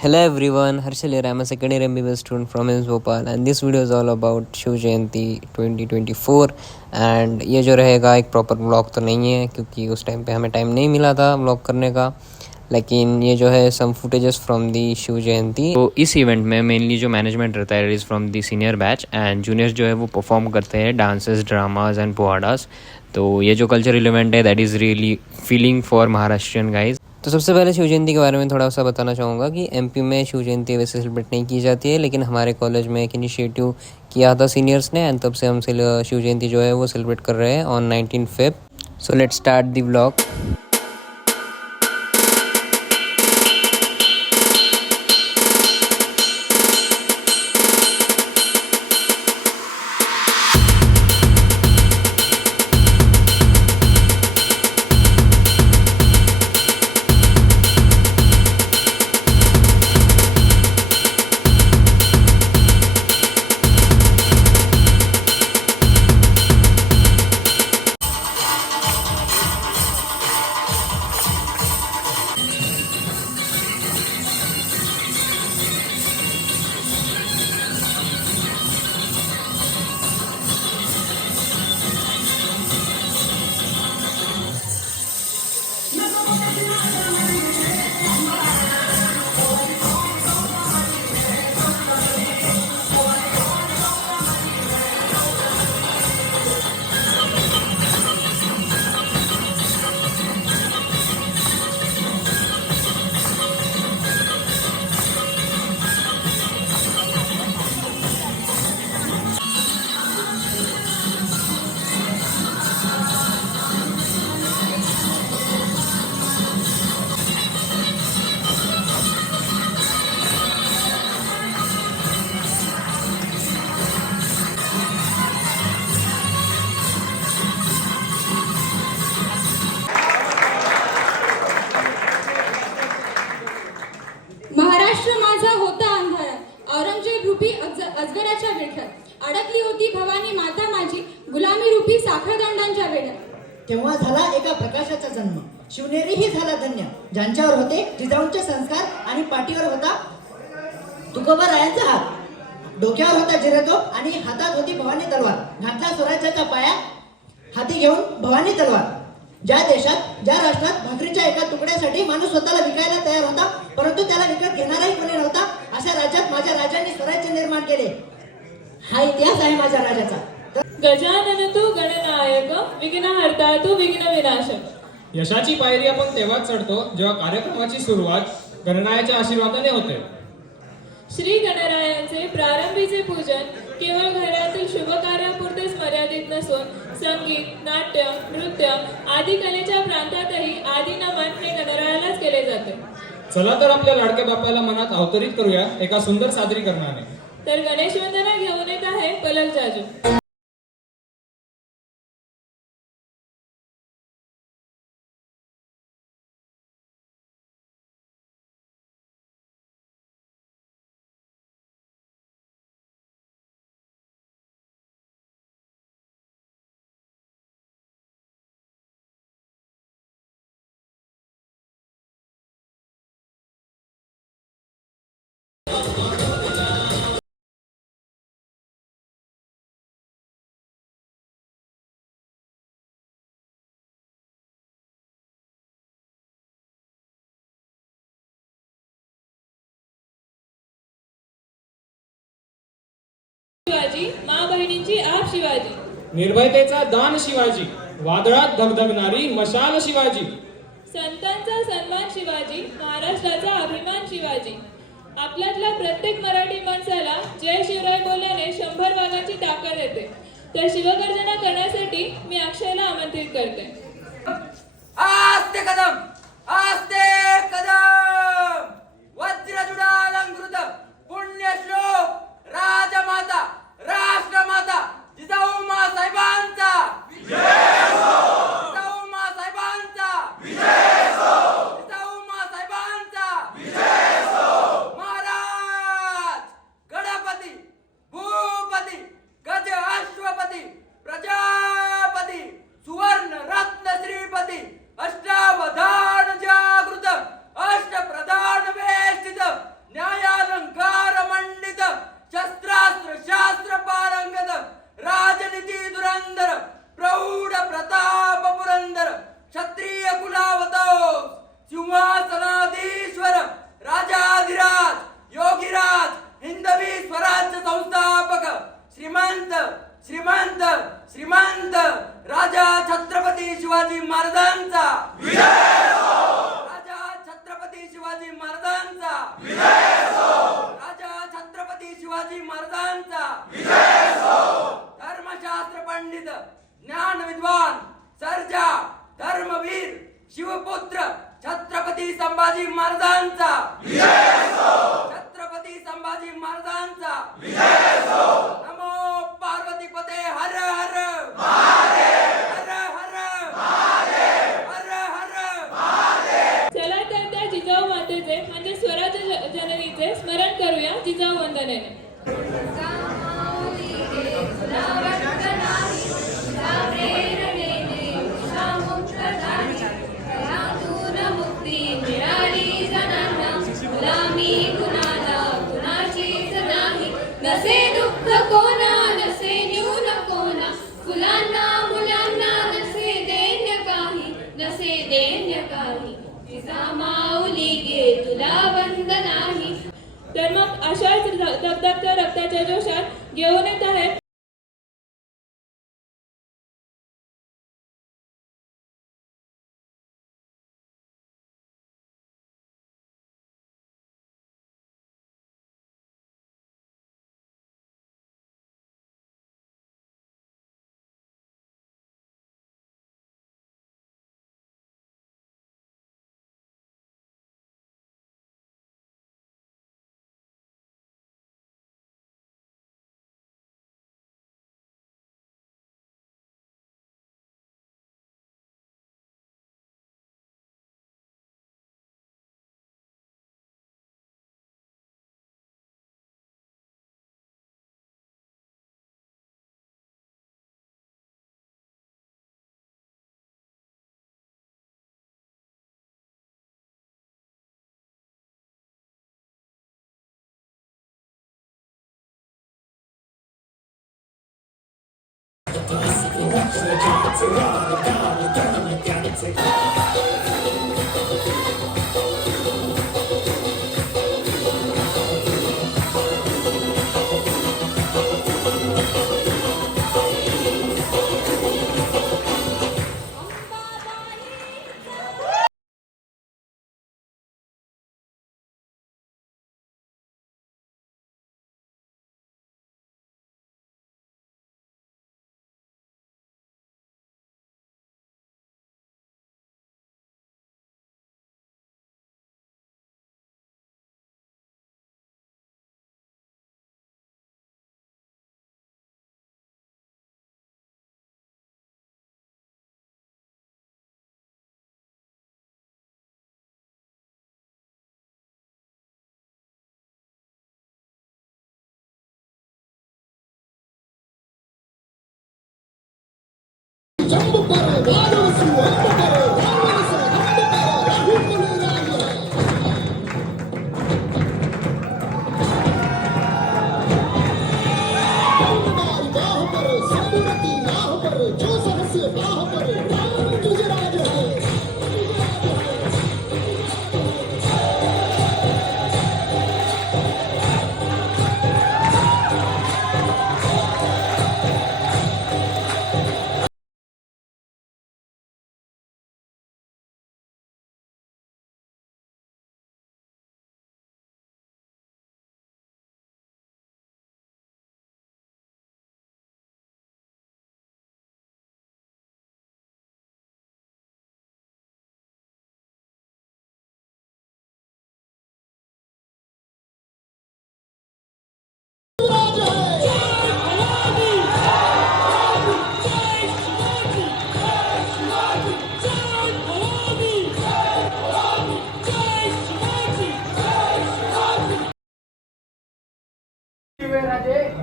Hello everyone, Harshal here. I'm a second year MBBS student from IIMS Bhopal and this video is all about Shiv Jayanti 2024 and ये जो रहेगा एक proper blog तो नहीं है क्योंकि उस टाइम पे हमें टाइम नहीं मिला था ब्लॉग करने का, लेकिन ये जो है सम footages from the Shiv Jayanti. तो इस इवेंट में मेनली जो मैनेजमेंट रहता है is from the senior batch end juniors जो है वो परफॉर्म करते हैं डांसेस, ड्रामाज एंड पोहाडास। तो ये जो कल्चरल इवेंट है that is really feeling for Maharashtrian guys. तो सबसे पहले शिव जयंती के बारे में थोड़ा सा बताना चाहूँगा कि एमपी में शिव जयंती वैसे सेलिब्रेट नहीं की जाती है, लेकिन हमारे कॉलेज में एक इनिशिएटिव किया था सीनियर्स ने एंड तब से हम शिव जयंती जो है वो सेलिब्रेट कर रहे हैं on 19 Feb. So let's start the vlog. Maharashtra माझा होता अंधारा, औरंगजेब रूपी अजगराच्या विळख्यात अडकली होती भवानी माता माझी, गुलामी रूपी साखरदंडांच्या वेढ्यात। तेव्हा झाला एका प्रकाशाचा जन्म, शिवनेरीही झाला धन्य, ज्यांच्यावर होते जिजाऊंचे संस्कार आणि पाठीवर होता तुकोबारायांचा हात, डोक्यावर होता जिरतोप आणि हातात होती भवानी तलवार, घातला स्वराज्याचा पाया हाती घेऊन भवानी तलवार। ज्या देशात ज्या राष्ट्रात भाकरीच्या एका तुकड्यासाठी माणूस स्वतःला विकायला तयार होता, परंतु त्याला विकत घेणाराही कोणी नव्हता, अशा राज्यात माझ्या राजांनी स्वराज्य निर्माण केले। हा इतिहास आहे माझ्या राजाचा। गजानन तू गणनायक, विघ्नहर्ता तू विघ्न विनाशक। यशाची पायरी आपण तेव्हाच चढतो जेव्हा कार्यक्रमाची सुरुवात गणरायाच्या आशीर्वादाने होते। श्री गणरायांचे प्रारंभीचे पूजन केवळ घरातील शुभ कार्यापुरतेच मर्यादित नसून संगीत, नाट्य, नृत्य आदी कलेच्या प्रांतातही आदी नमन हे गणरायालाच केले जाते। चला तर आपल्या लाडक्या बाप्पाला मनात अवतरित करूया एका सुंदर सादरीकरणाने। तर गणेश वंदना घेऊन येत आहे पलक जाजू। शिवाजी, माँ बहिणींची आप शिवाजी, निर्भयतेचा दान शिवाजी, वादळात धगधगणारी मशाल शिवाजी, संतांचा सन्मान शिवाजी, महाराष्ट्राचा अभिमान शिवाजी। आपल्यातल्या प्रत्येक मराठी माणसाला जय शिवराय बोलल्याने 100 वाघाची ताकद येते। तर शिवगर्जना करण्यासाठी मी अक्षयला आमंत्रित करते। आस्ते कदम, आस्ते कदम, वज्रजुडालंकृत पुण्यश्लोक राजमाता राष्ट्रमाता जिजाऊ मा साहेबांचा विजय असो, जिजाऊ मा साहेबांचा विजय असो, जिजाऊ मा साहेबांचा विजय असो। महाराज गणपती भूपती गज अश्वपती प्रजापती सुवर्ण रत्न श्रीपती अष्टावधान जागृत अष्ट जिजाऊ वंदनेने. नसे दुःख कोणा नसे न्यून कोणा फुलांना मुलांना नसे दैन्य काही जिजा माऊली गे तुला वंदनाही. तर मग अशाच दगदगत्या रक्ताच्या जोशात घेऊन येत आहेत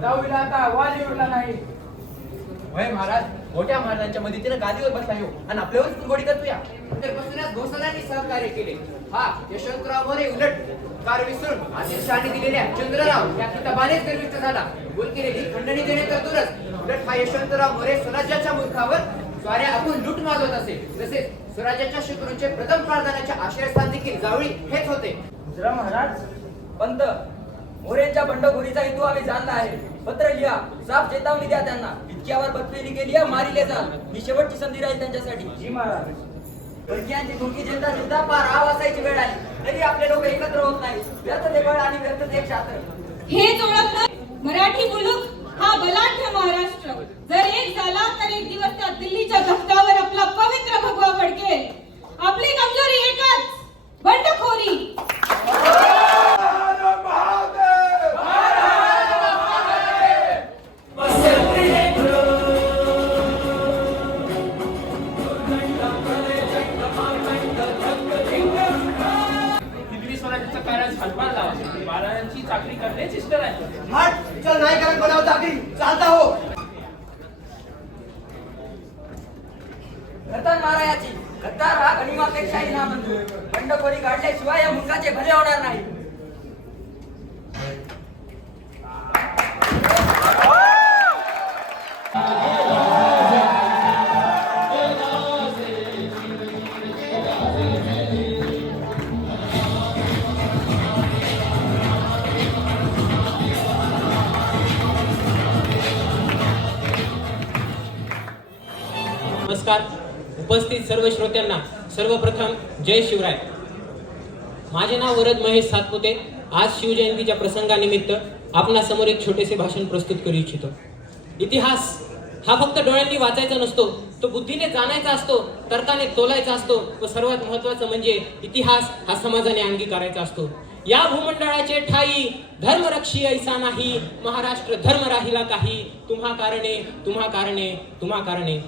जाऊला आता वाली उरला नाही. वय महाराज मोठ्या महाराजांच्या मदतीने गादीवर बसला येऊ आणि आपल्यावर गोडी करतोया. तर बसण्यास घोषणांनी सहकार्य केले. हा यशवंतराव मोरे उलट कार विसरून आदेशाने दिलेल्या चंद्रराव या किताबानेच गर्विष्ठ झाला. बोल केलेली खंडणी देणे तर दूरच उलट हा यशवंतराव मोरे स्वराज्याच्या मुखावर स्वाऱ्या आपण लूट माजवत असे. तसेच स्वराज्याच्या शत्रूंचे प्रथम प्रार्थनाचे आश्रयस्थान देखील जावळी हेच होते. महाराज पंत मोरेंच्या बंडखोरीचा हेतू आम्ही जाणला आहे. पत्र लिहा, साफ चेतावणी द्या त्यांना. इतक्यावर बदफेरी केली मारिले जाल. ही शेवटची संधी राहील त्यांच्यासाठी. जी महाराज. परकीयांची धोकी झेलता झेलता पार आव असायची वेळ आली तरी आपले लोक एकत्र होत नाही. व्यर्थ ते बळ आणि व्यर्थ ते शास्त्र. हेच ओळखलं मराठी मुलूक हा बलाढ्य महाराष्ट्र. जर एक झाला तर एक दिवस त्या दिल्लीच्या तख्तावर आपला पवित्र भगवा फडकेल. आपली कमजोरी एकच, बंडखोरी. हिंदवी स्वराज्याचा कार्य हातभार लावा. महाराजांची चाकरी करणे इष्ट नाही. हट चल नाही करत बनाव चाकरी चालता हो. रतन महाराजाची गद्दार हा गनिमापेक्षाही ना मंजूर. बंडखोरी काढल्याशिवाय या मुंडाचे भले होणार नाही. नमस्कार. उपस्थित सर्व श्रोत्यांना सर्वप्रथम जय शिवराय. माझे नाव वरद महेश सातपुते. आज शिवजयंतीच्या प्रसंगानिमित्त आपणासमोर एक छोटेसे भाषण प्रस्तुत करू इच्छितो. इतिहास हा फक्त डोळ्यांनी वाचायचा नसतो, तो बुद्धीने जाणायचा असतो, तर्काने तोलायचा असतो व सर्वात महत्वाचं म्हणजे इतिहास हा समाजाने अंगीकारायचा असतो. या भूमंडळाचे ठाई धर्मरक्षी ऐसा नाही, महाराष्ट्र धर्म राहिला काही, तुम्हा कारणे तुम्हा कारणे तुम्हा कारणे.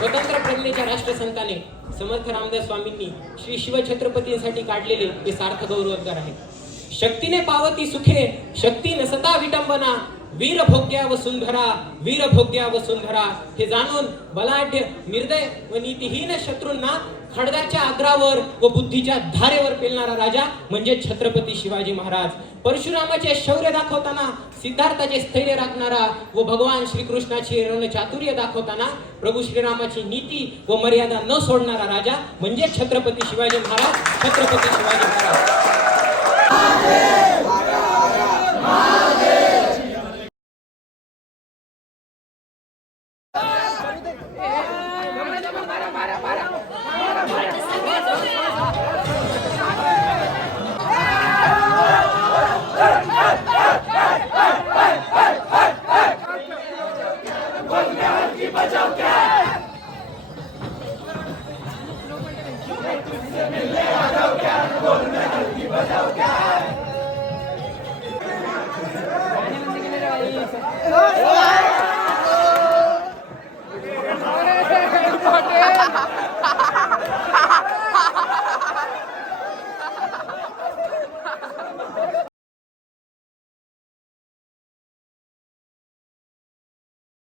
स्वतंत्र प्रज्ञेच्या राष्ट्रसंताने समर्थ रामदास स्वामींनी श्री शिवछत्रपतींसाठी काढलेले हे सार्थ गौरवोद्गार आहे. शक्तीने पावती सुखे, शक्ती नसता विटंबना, वीर भोग्या वसुंधरा, वीर भोग्या वसुंधरा. हे जाणून बलाढ्य, निर्दय व नीतिहीन शत्रूंना खडगाच्या आग्रावर व बुद्धीच्या धारेवर पेलणारा राजा म्हणजे छत्रपती शिवाजी महाराज. परशुरामाचे शौर्य दाखवताना सिद्धार्थाचे स्थैर्य राखणारा व भगवान श्रीकृष्णाची रणचातुर्य दाखवताना प्रभू श्रीरामाची नीती व मर्यादा न सोडणारा राजा म्हणजे छत्रपती शिवाजी महाराज. छत्रपती शिवाजी महाराज. बचाव